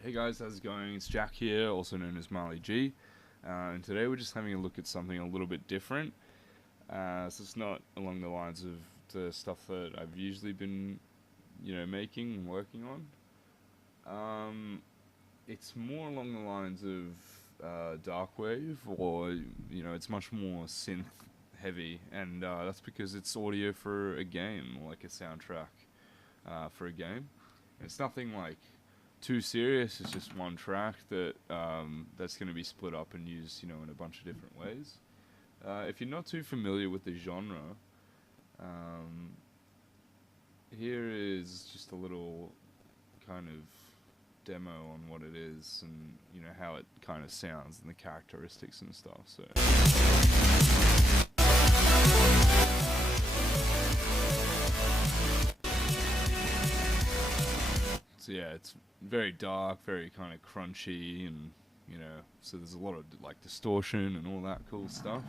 Hey guys, how's it going? It's Jack here, also known as Marley G. And today we're just having a look at something a little bit different. So it's not along the lines of the stuff that I've usually been, making and working on. It's more along the lines of dark wave, or it's much more synth heavy, and that's because it's audio for a game, like a soundtrack for a game. It's nothing like too serious. It's just one track that's going to be split up and used, in a bunch of different ways. If you're not too familiar with the genre, um, here is just a little kind of demo on what it is and how it kind of sounds and the characteristics and stuff. So yeah, it's very dark, very kind of crunchy, and so there's a lot of like distortion and all that cool stuff.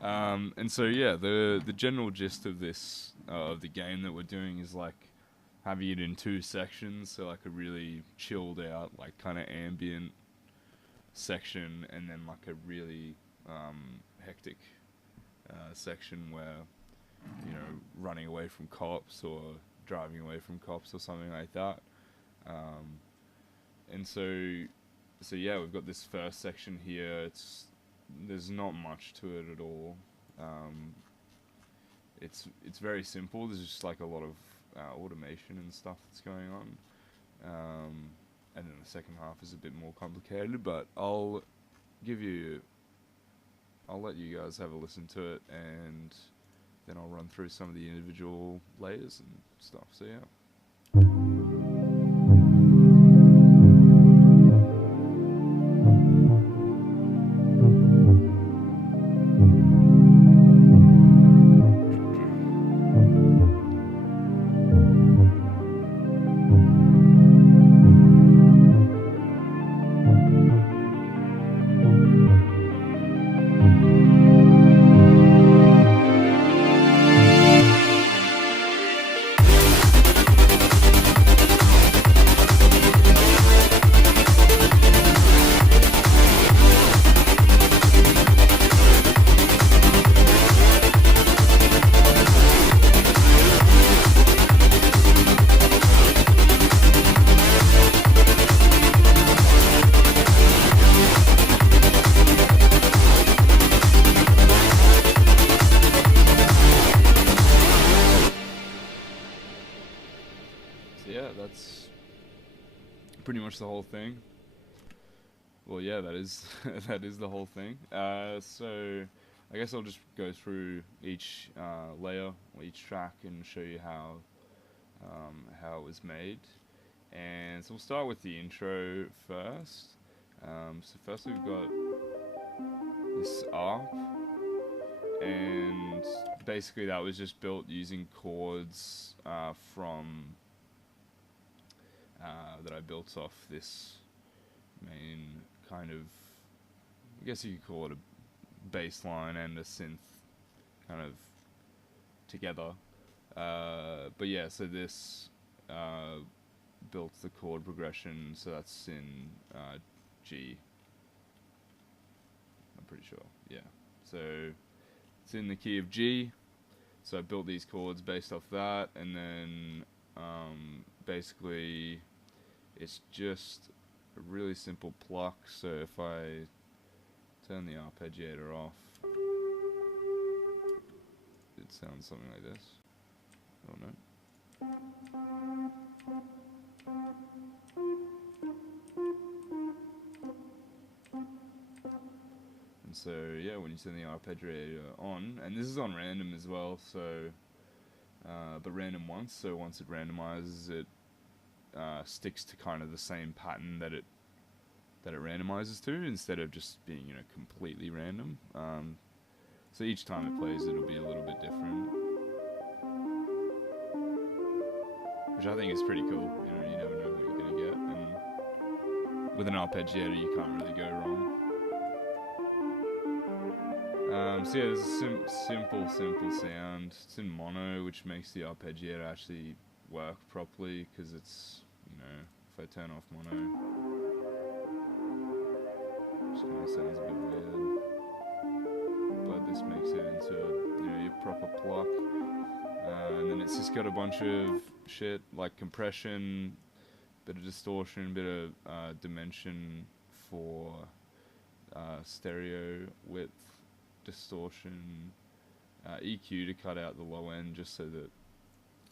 And so yeah, the general gist of this of the game that we're doing is like having it in two sections, so like a really chilled out, like kind of ambient section, and then like a really hectic section where running away from cops or driving away from cops or something like that. Um, and so yeah, we've got this first section here. There's not much to it at all. It's very simple. There's just like a lot of automation and stuff that's going on. And then the second half is a bit more complicated, but I'll let you guys have a listen to it, and then I'll run through some of the individual layers and stuff. So yeah. So yeah, that's pretty much the whole thing. Well, yeah, that is that is the whole thing. So I guess I'll just go through each layer or each track and show you how it was made. And so we'll start with the intro first. So first we've got this ARP, and basically that was just built using chords from that I built off this main kind of, I guess you could call it a bass line and a synth kind of together. But yeah, so this built the chord progression, so that's in G, I'm pretty sure, yeah. So it's in the key of G, so I built these chords based off that, and then basically it's just a really simple pluck. So if I turn the arpeggiator off, it sounds something like this. Oh no. And so yeah, when you turn the arpeggiator on, and this is on random as well, so but random once, so once it randomizes, it sticks to kind of the same pattern that it randomizes to, instead of just being completely random. So each time it plays, it'll be a little bit different, which I think is pretty cool. You never know what you're gonna get, and with an arpeggiator, you can't really go wrong. So yeah, there's a simple sound. It's in mono, which makes the arpeggiator actually work properly, because it's if I turn off mono. Which kind of sounds a bit weird. But this makes it into, you know, your proper pluck. And then it's just got a bunch of shit like compression, bit of distortion, bit of dimension for stereo width, distortion, EQ to cut out the low end just so that,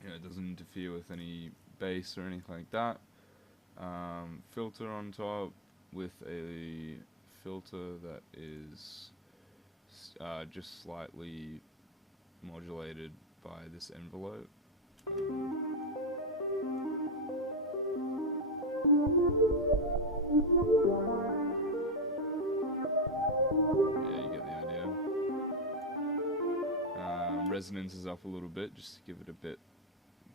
you know, it doesn't interfere with any bass or anything like that. Filter on top with a filter that is just slightly modulated by this envelope. Yeah, you get the idea. Resonance is up a little bit just to give it a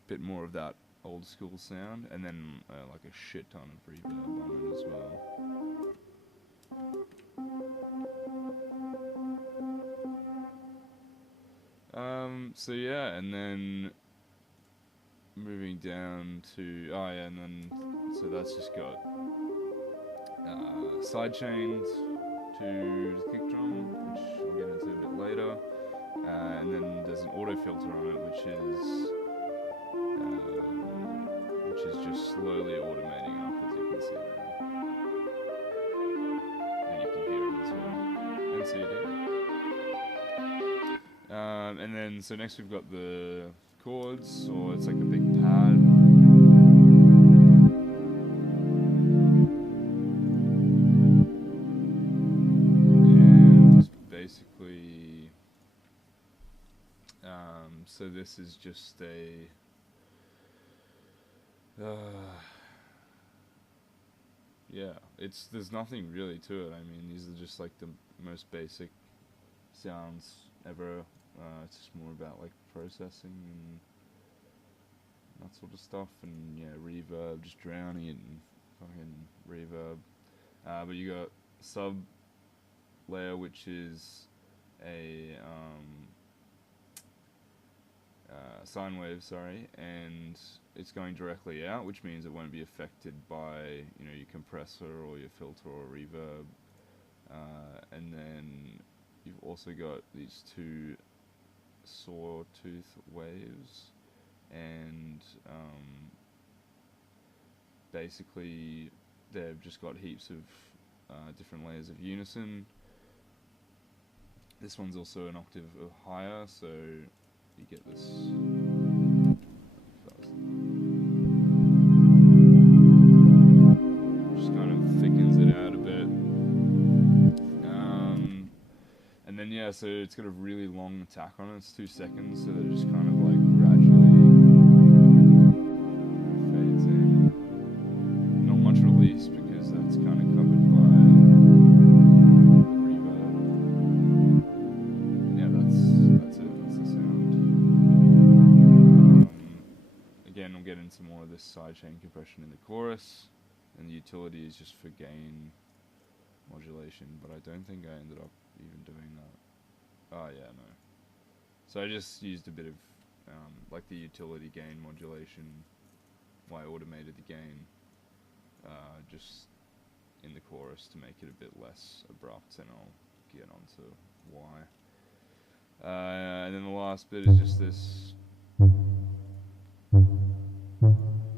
bit more of that old school sound, and then like a shit ton of reverb on it as well. So yeah, and then moving down to and then so that's just got side chains to the kick drum, which I'll get into a bit later, and then there's an auto filter on it, which is just slowly automating up, as you can see there, and you can hear it as well, and see it here. And then, so next we've got the chords, or it's like a big pad. And basically, so this is just a, yeah, there's nothing really to it. I mean, these are just like the most basic sounds ever. It's just more about like processing and that sort of stuff, and yeah, reverb, just drowning it in fucking reverb. But you got sub layer, which is a sine wave, sorry, and it's going directly out, which means it won't be affected by, you know, your compressor or your filter or reverb. And then you've also got these two sawtooth waves, and basically they've just got heaps of different layers of unison. This one's also an octave higher, so you get this just kind of thickens it out a bit. And then yeah, so it's got a really long attack on it. It's 2 seconds, so they're just kind of like gradually fades in. Not much release because that's kind of covered by the reverb. And yeah, that's it. That's the sound. Again, we'll get into more of this sidechain compression in the chorus, and the utility is just for gain modulation. But I don't think I ended up even doing that. Oh yeah, no. So I just used a bit of like the utility gain modulation. I automated the gain just in the chorus to make it a bit less abrupt, and I'll get onto why. And then the last bit is just this.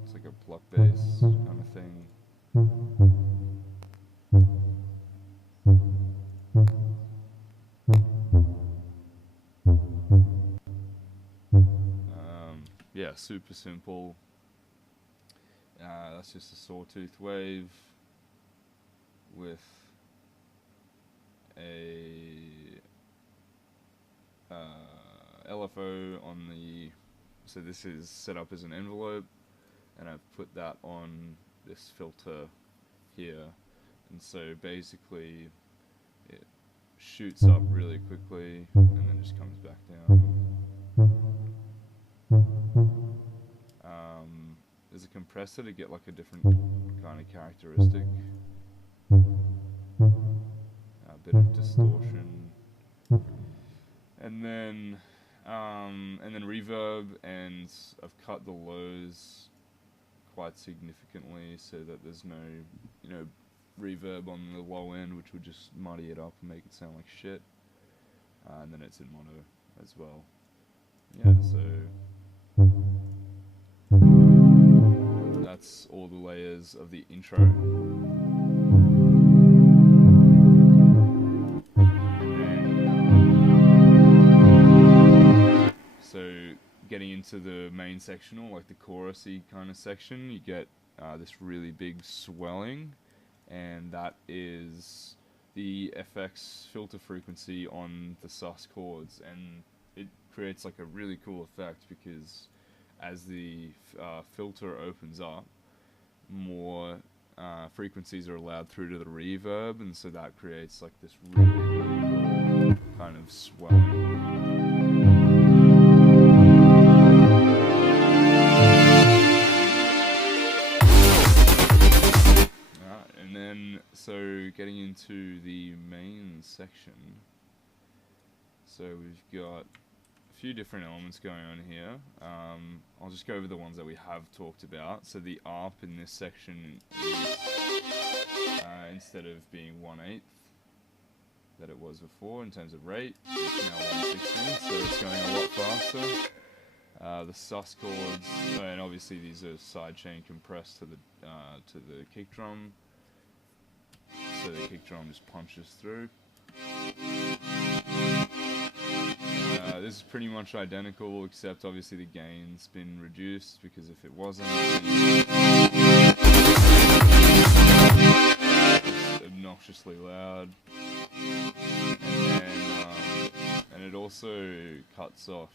It's like a pluck bass kind of thing. Yeah, super simple. That's just a sawtooth wave with a LFO on the, so this is set up as an envelope, and I've put that on this filter here, and so basically it shoots up really quickly and then just comes back down. There's a compressor to get like a different kind of characteristic, a bit of distortion, and then reverb, and I've cut the lows quite significantly so that there's no, you know, reverb on the low end, which would just muddy it up and make it sound like shit. And then it's in mono as well. Yeah, so that's all the layers of the intro. So getting into the main sectional, like the chorusy kind of section, you get this really big swelling, and that is the FX filter frequency on the sus chords, and it creates like a really cool effect because as the filter opens up, more frequencies are allowed through to the reverb, and so that creates like this really, really cool kind of swelling. And then, so getting into the main section, so we've got a few different elements going on here. I'll just go over the ones that we have talked about. So the ARP in this section is, instead of being 1/8 that it was before in terms of rate, it's now 1/16, so it's going a lot faster. The sus chords, and obviously these are sidechain compressed to the kick drum, so the kick drum just punches through. This is pretty much identical, except obviously the gain's been reduced, because if it wasn't, it's obnoxiously loud. And it also cuts off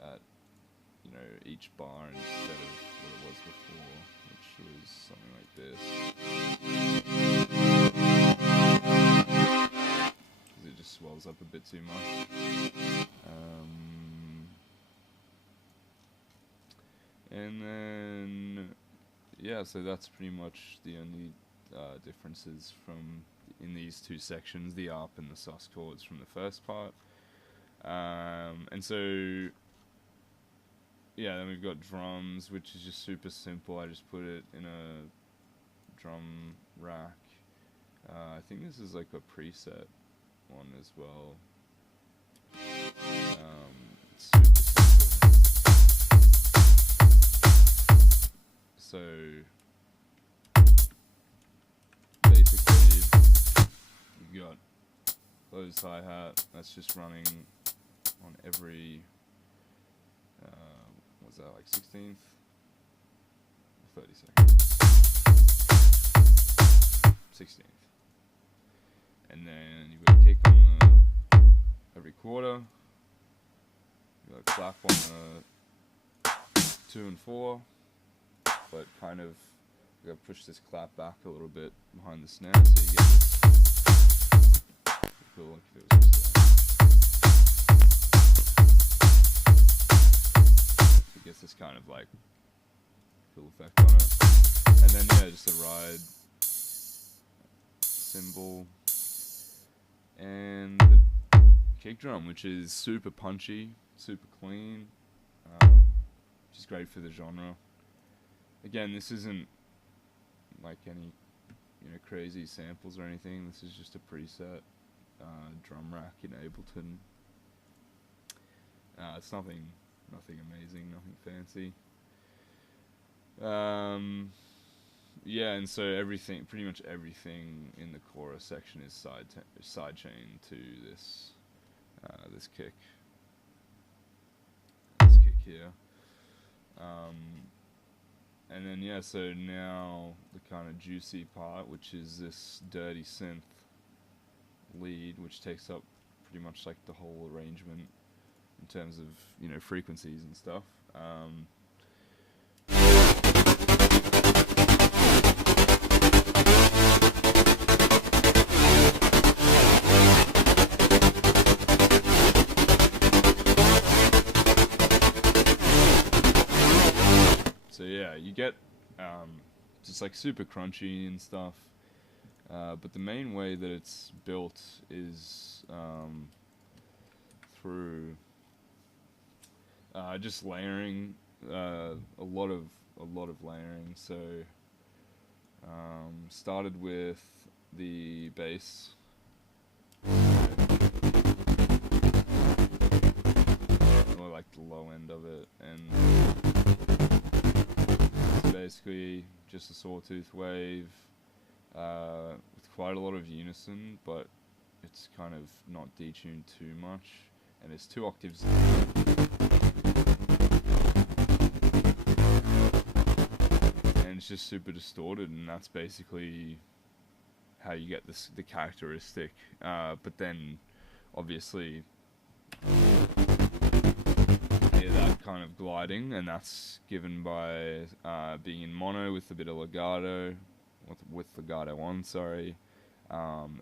at, you know, each bar instead of what it was before, which was something like this. Because it just swells up a bit too much. And then, yeah, so that's pretty much the only differences from in these two sections, the ARP and the sus chords from the first part. And so, yeah, then we've got drums, which is just super simple. I just put it in a drum rack. I think this is like a preset one as well. It's super simple. So basically, you've got closed hi-hat. That's just running on every, what's that, like 16th? 32nd. 16th. And then you've got a kick on every quarter. You've got a clap on the 2 and 4. But kind of, you gotta push this clap back a little bit behind the snare, so you get this. Cool, like if it was just it gets this kind of like cool effect on it. And then yeah, just a ride cymbal and the kick drum, which is super punchy, super clean, which is great for the genre. Again, this isn't like any, you know, crazy samples or anything. This is just a preset drum rack in Ableton. It's nothing amazing, nothing fancy. Yeah, and so pretty much everything in the chorus section is sidechain to this this kick here. And then yeah, so now the kind of juicy part, which is this dirty synth lead, which takes up pretty much like the whole arrangement in terms of, you know, frequencies and stuff. So yeah, you get just like super crunchy and stuff, but the main way that it's built is through just layering a lot of layering. So started with the bass, or like the low end of it, and it's basically just a sawtooth wave with quite a lot of unison, but it's kind of not detuned too much, and there's 2 octaves. And it's just super distorted, and that's basically how you get the characteristic. But then, obviously, that kind of gliding, and that's given by being in mono with a bit of legato, with legato on, sorry.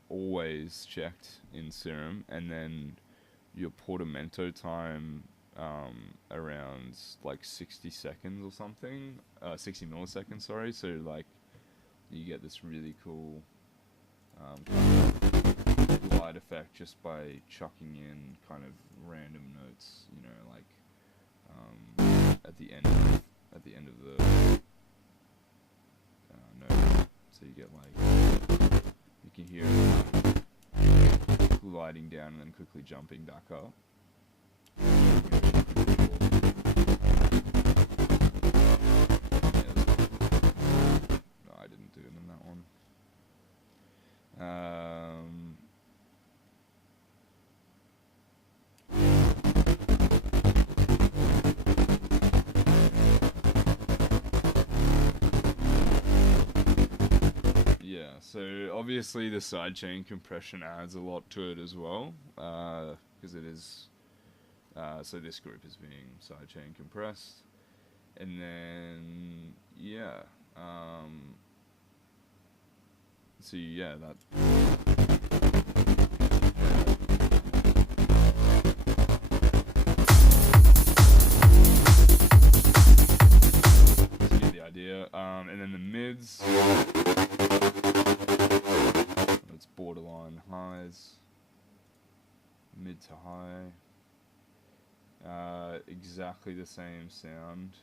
Always checked in serum, and then your portamento time around like 60 seconds or something, 60 milliseconds, sorry. So like you get this really cool glide effect just by chucking in kind of random notes, you know, like at the end of the note. So you get like, you can hear it gliding down and then quickly jumping back up. No, I didn't do it in that one. Yeah, so obviously the sidechain compression adds a lot to it as well, because it is, so this group is being sidechain compressed, and then, yeah, so yeah, that... to get the idea, and then the mids, it's borderline highs, mid to high, exactly the same sound,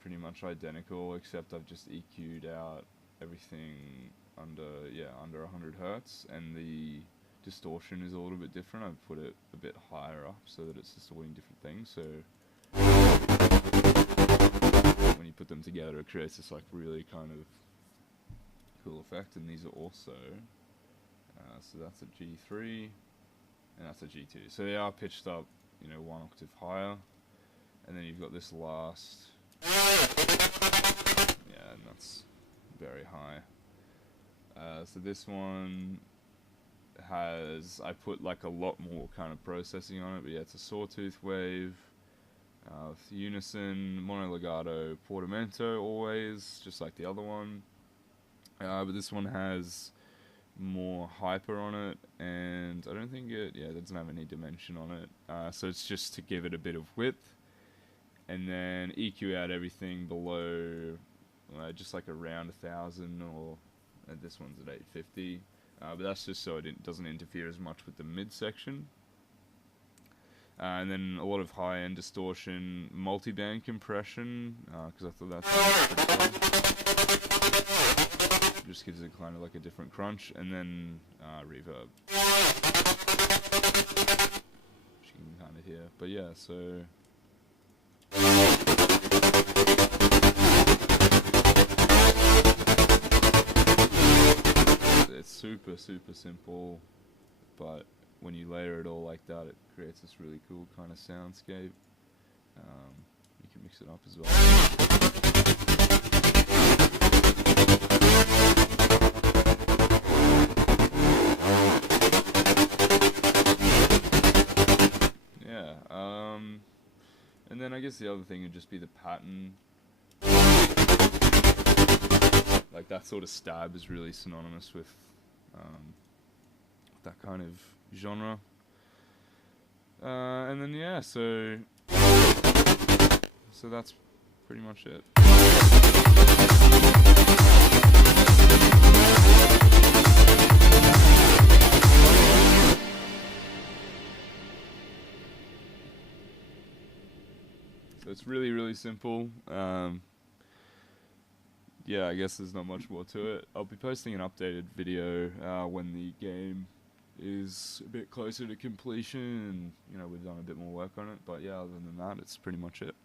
pretty much identical, except I've just EQ'd out everything under 100 hertz, and the distortion is a little bit different. I've put it a bit higher up so that it's distorting different things, so when you put them together it creates this like really kind of cool effect. And these are also, so that's a G3 and that's a G2, so they are pitched up, you know, 1 octave higher, and then you've got this last, yeah, and that's very high. So this one has, I put like a lot more kind of processing on it, but yeah, it's a sawtooth wave with unison, mono legato, portamento always, just like the other one. But this one has more hyper on it, and I don't think it doesn't have any dimension on it. So it's just to give it a bit of width, and then EQ out everything below just like around 1,000, or this one's at 850. But that's just so it doesn't interfere as much with the midsection. And then a lot of high-end distortion, multi-band compression, because I thought that's just gives it kind of like a different crunch, and then reverb, which you can kind of hear. But yeah, so it's super simple, but when you layer it all like that, it creates this really cool kind of soundscape. You can mix it up as well. Yeah, and then I guess the other thing would just be the pattern. Like that sort of stab is really synonymous with that kind of genre. And then yeah, so that's pretty much it. it's really, really simple. Yeah, I guess there's not much more to it. I'll be posting an updated video when the game is a bit closer to completion and, you know, we've done a bit more work on it. But yeah, other than that, it's pretty much it.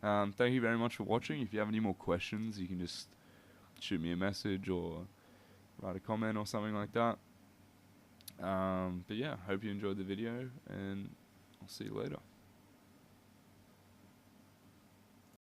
Thank you very much for watching. If you have any more questions, you can just shoot me a message or write a comment or something like that. But yeah, hope you enjoyed the video, and I'll see you later.